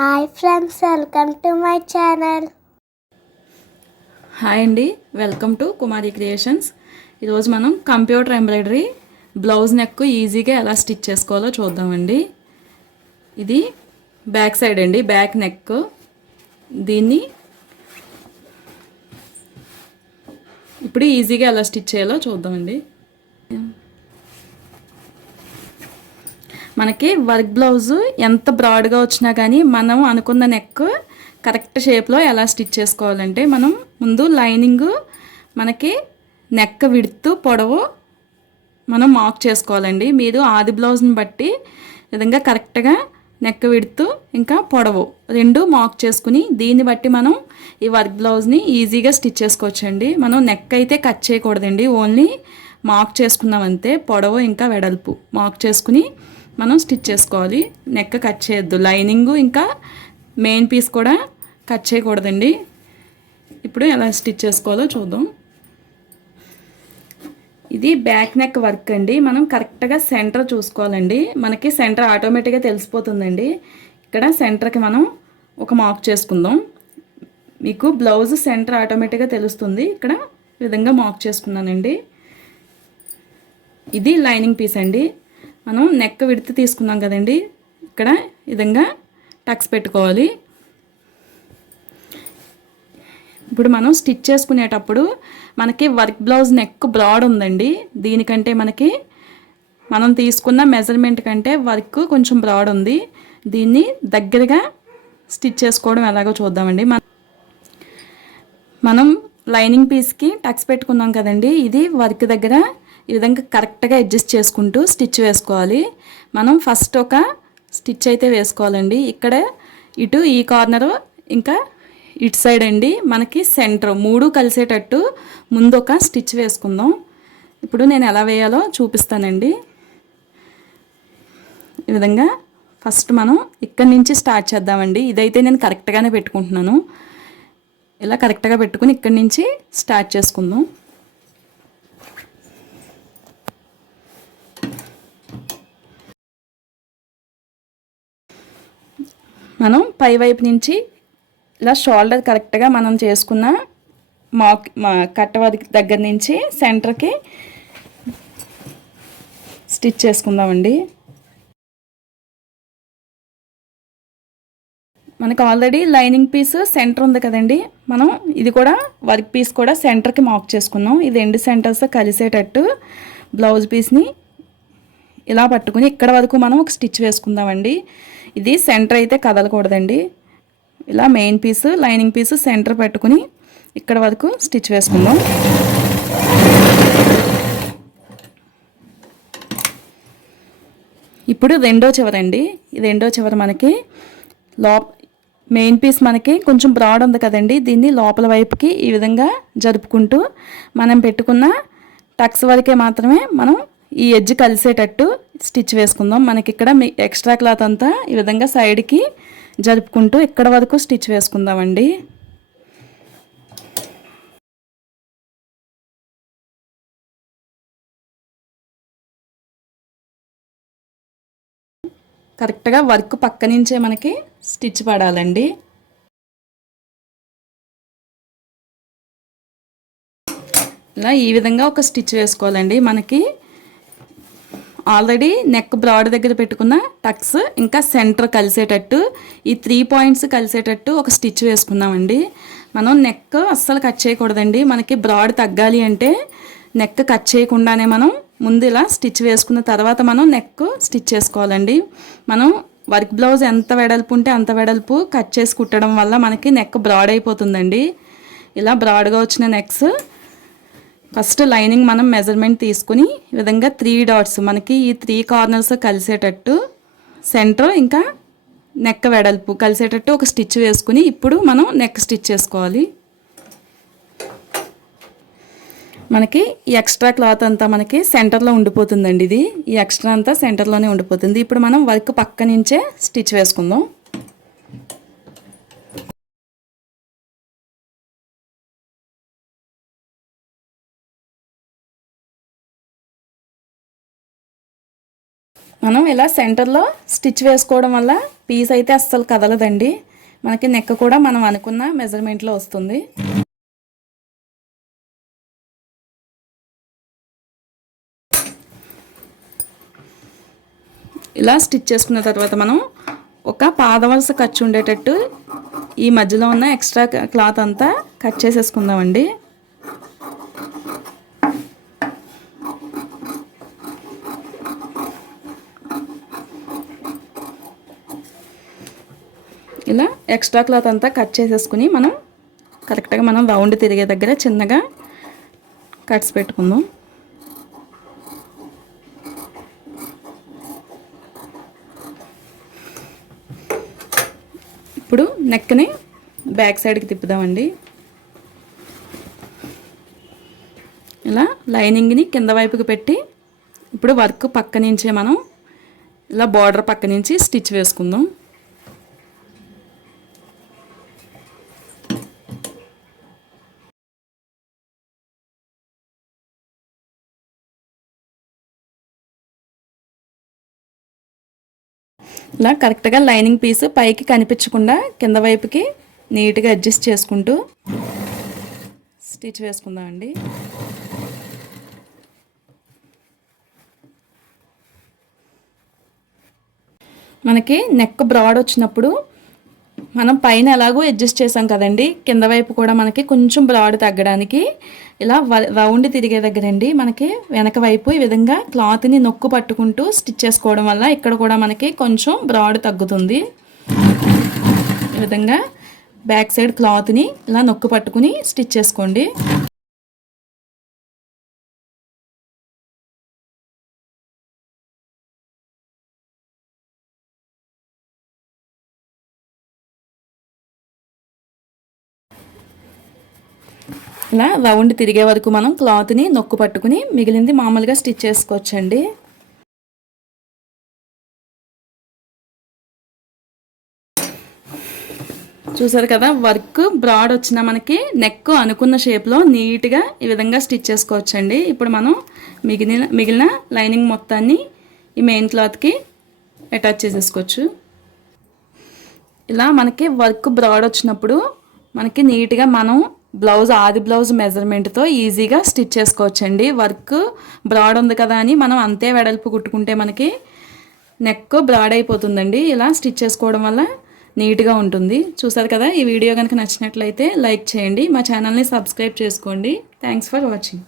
Hi friends, welcome to my channel. Hi అండి, welcome to Kumari creations. ఈరోజు మనం computer embroidery blouse neck ఈజీగా ఎలా స్టిచ్ చేసుకోవాలో చూద్దామండి. ఇది బ్యాక్ సైడ్ అండి, బ్యాక్ నెక్. దీన్ని ఇప్పుడు ఈజీగా ఎలా స్టిచ్ చేయాలో చూద్దామండి. మనకి వర్క్ బ్లౌజు ఎంత బ్రాడ్గా వచ్చినా కానీ మనం అనుకున్న నెక్ కరెక్ట్ షేప్లో ఎలా స్టిచ్ చేసుకోవాలంటే, మనం ముందు లైనింగ్ మనకి నెక్ విడ్త్ పొడవు మనం మార్క్ చేసుకోవాలండి. మీరు ఆది బ్లౌజ్ని బట్టి విధంగా కరెక్ట్గా నెక్ విడ్త్ ఇంకా పొడవు రెండు మార్క్ చేసుకుని దీన్ని బట్టి మనం ఈ వర్క్ బ్లౌజ్ని ఈజీగా స్టిచ్ చేసుకోవచ్చండి. మనం నెక్ అయితే కట్ చేయకూడదండి, ఓన్లీ మార్క్ చేసుకున్నాం అంతే. పొడవు ఇంకా వెడల్పు మార్క్ చేసుకుని మనం స్టిచ్ చేసుకోవాలి. నెక్ కట్ చేయొద్దు, లైనింగ్ ఇంకా మెయిన్ పీస్ కూడా కట్ చేయకూడదండి. ఇప్పుడు ఎలా స్టిచ్ చేసుకోవాలో చూద్దాం. ఇది బ్యాక్ నెక్ వర్క్ అండి. మనం కరెక్ట్గా సెంటర్ చూసుకోవాలండి. మనకి సెంటర్ ఆటోమేటిక్గా తెలిసిపోతుందండి. ఇక్కడ సెంటర్కి మనం ఒక మార్క్ చేసుకుందాం. మీకు బ్లౌజ్ సెంటర్ ఆటోమేటిక్గా తెలుస్తుంది. ఇక్కడ ఈ విధంగా మార్క్ చేసుకున్నానండి. ఇది లైనింగ్ పీస్ అండి. మనం నెక్ విడ్త్ తీసుకున్నాం కదండి, ఇక్కడ ఈ విధంగా టక్స్ పెట్టుకోవాలి. ఇప్పుడు మనం స్టిచ్ చేసుకునేటప్పుడు మనకి వర్క్ బ్లౌజ్ నెక్ బ్రాడ్ ఉందండి. దీనికంటే మనం తీసుకున్న మెజర్మెంట్ కంటే వర్క్ కొంచెం బ్రాడ్ ఉంది. దీన్ని దగ్గరగా స్టిచ్ చేసుకోవడం ఎలాగో చూద్దామండి. మనం లైనింగ్ పీస్కి టక్స్ పెట్టుకున్నాం కదండి, ఇది వర్క్ దగ్గర ఈ విధంగా కరెక్ట్గా అడ్జస్ట్ చేసుకుంటూ స్టిచ్ వేసుకోవాలి. మనం ఫస్ట్ ఒక స్టిచ్ అయితే వేసుకోవాలండి. ఇక్కడ ఇటు ఈ కార్నరు ఇంకా ఇటు సైడ్ అండి మనకి సెంటర్ మూడు కలిసేటట్టు ముందు ఒక స్టిచ్ వేసుకుందాం. ఇప్పుడు నేను ఎలా వేయాలో చూపిస్తానండి. ఈ విధంగా ఫస్ట్ మనం ఇక్కడి నుంచి స్టార్ట్ చేద్దామండి. ఇదైతే నేను కరెక్ట్గానే పెట్టుకుంటున్నాను. ఇలా కరెక్ట్గా పెట్టుకుని ఇక్కడి నుంచి స్టార్ట్ చేసుకుందాం. మనం పై వైపు నుంచి ఇలా షోల్డర్ కరెక్ట్గా మనం చేసుకున్న కట్ట దగ్గర నుంచి సెంటర్కి స్టిచ్ చేసుకుందామండి. మనకు ఆల్రెడీ లైనింగ్ పీస్ సెంటర్ ఉంది కదండి, మనం ఇది కూడా వర్క్ పీస్ కూడా సెంటర్కి మార్క్ చేసుకున్నాం. ఇది రెండు సెంటర్స్ కలిసేటట్టు బ్లౌజ్ పీస్ని ఇలా పట్టుకుని ఇక్కడ వరకు మనం ఒక స్టిచ్ వేసుకుందామండి. ఇది సెంటర్ అయితే కదలకూడదండి. ఇలా మెయిన్ పీసు లైనింగ్ పీసు సెంటర్ పెట్టుకుని ఇక్కడ వరకు స్టిచ్ వేసుకుందాం. ఇప్పుడు రెండో చివర అండి. ఈ రెండో చివర మనకి మెయిన్ పీస్ మనకి కొంచెం బ్రాడ్ ఉంది కదండి, దీన్ని లోపల వైపుకి ఈ విధంగా జరుపుకుంటూ మనం పెట్టుకున్న టక్స్ వరకే మాత్రమే మనం ఈ ఎడ్జ్ కలిసేటట్టు స్టిచ్ వేసుకుందాం. మనకి ఇక్కడ ఎక్స్ట్రా క్లాత్ అంతా ఈ విధంగా సైడ్కి జరుపుకుంటూ ఇక్కడ వరకు స్టిచ్ వేసుకుందామండి. కరెక్ట్గా వర్క్ పక్క నుంచే మనకి స్టిచ్ పడాలండి. ఇలా ఈ విధంగా ఒక స్టిచ్ వేసుకోవాలండి. మనకి ఆల్రెడీ నెక్ బ్రాడ్ దగ్గర పెట్టుకున్న టక్స్ ఇంకా సెంటర్ కలిసేటట్టు ఈ 3 పాయింట్స్ కలిసేటట్టు ఒక స్టిచ్ వేసుకుందామండి. మనం నెక్ అస్సలు కట్ చేయకూడదండి. మనకి బ్రాడ్ తగ్గాలి అంటే నెక్ కట్ చేయకుండానే మనం ముందు ఇలా స్టిచ్ వేసుకున్న తర్వాత మనం నెక్ స్టిచ్ చేసుకోవాలండి. మనం వర్క్ బ్లౌజ్ ఎంత వెడల్పు ఉంటే అంత వెడల్పు కట్ చేసి కుట్టడం వల్ల మనకి నెక్ బ్రాడ్ అయిపోతుందండి. ఇలా బ్రాడ్గా వచ్చిన నెక్స్ ఫస్ట్ లైనింగ్ మనం మెజర్మెంట్ తీసుకుని ఈ విధంగా 3 డాట్స్ మనకి ఈ 3 కార్నర్స్ కలిసేటట్టు సెంటర్ ఇంకా నెక్ వెడల్పు కలిసేటట్టు ఒక స్టిచ్ వేసుకుని ఇప్పుడు మనం నెక్ స్టిచ్ చేసుకోవాలి. మనకి ఈ ఎక్స్ట్రా క్లాత్ అంతా మనకి సెంటర్లో ఉండిపోతుందండి. ఇది ఈ ఎక్స్ట్రా అంతా సెంటర్లోనే ఉండిపోతుంది. ఇప్పుడు మనం వర్క్ పక్క నుంచే స్టిచ్ వేసుకుందాం. మనం ఇలా సెంటర్లో స్టిచ్ వేసుకోవడం వల్ల పీస్ అయితే అస్సలు కదలదండి. మనకి నెక్ కూడా మనం అనుకున్న మెజర్మెంట్లో వస్తుంది. ఇలా స్టిచ్ చేసుకున్న తర్వాత మనం ఒక పాదవలస ఖర్చు ఉండేటట్టు ఈ మధ్యలో ఉన్న ఎక్స్ట్రా క్లాత్ అంతా కట్ చేసేసుకుందామండి. ఇలా ఎక్స్ట్రా క్లాత్ అంతా కట్ చేసేసుకుని మనం కరెక్ట్గా మనం రౌండ్ తిరిగే దగ్గర చిన్నగా కట్స్ పెట్టుకుందాం. ఇప్పుడు నెక్ని బ్యాక్ సైడ్కి తిప్పుదామండి. ఇలా లైనింగ్ని కింద వైపుకి పెట్టి ఇప్పుడు వర్క్ పక్క నుంచే మనం ఇలా బార్డర్ పక్క నుంచి స్టిచ్ వేసుకుందాం. ఇలా కరెక్ట్గా లైనింగ్ పీస్ పైకి కనిపించకుండా కింద వైపుకి నీట్గా అడ్జస్ట్ చేసుకుంటూ స్టిచ్ వేసుకుందామండి. మనకి నెక్ బ్రాడ్ వచ్చినప్పుడు మనం పైన ఎలాగో అడ్జస్ట్ చేసాం కదండి, కింద వైపు కూడా మనకి కొంచెం బ్రాడ్ తగ్గడానికి ఇలా రౌండ్ తిరిగే దగ్గరండి మనకి వెనక వైపు ఈ విధంగా క్లాత్ని నొక్కు పట్టుకుంటూ స్టిచ్ చేసుకోవడం వల్ల ఇక్కడ కూడా మనకి కొంచెం బ్రాడ్ తగ్గుతుంది. ఈ విధంగా బ్యాక్ సైడ్ క్లాత్ని ఇలా నొక్కు పట్టుకుని స్టిచ్ చేసుకోండి. ఇలా రౌండ్ తిరిగే వరకు మనం క్లాత్ని నొక్కు పట్టుకుని మిగిలింది మామూలుగా స్టిచ్ చేసుకోవచ్చండి. చూసారు కదా, వర్క్ బ్రాడ్ వచ్చిన మనకి నెక్ అనుకున్న షేప్లో నీట్గా ఈ విధంగా స్టిచ్ చేసుకోవచ్చండి. ఇప్పుడు మనం మిగిలిన లైనింగ్ మొత్తాన్ని ఈ మెయిన్ క్లాత్కి అటాచ్ చేసేసుకోవచ్చు. ఇలా మనకి వర్క్ బ్రాడ్ వచ్చినప్పుడు మనకి నీట్గా మనం ఆది బ్లౌజ్ మెజర్మెంట్తో ఈజీగా స్టిచ్ చేసుకోవచ్చండి. వర్క్ బ్రాడ్ ఉంది కదా అని మనం అంతే వెడల్పు కుట్టుకుంటే మనకి నెక్ బ్రాడ్ అయిపోతుందండి. ఇలా స్టిచ్ చేసుకోవడం వల్ల నీట్గా ఉంటుంది. చూసారు కదా, ఈ వీడియో కనుక నచ్చినట్లయితే లైక్ చేయండి, మా ఛానల్ని సబ్స్క్రైబ్ చేసుకోండి. Thanks for watching.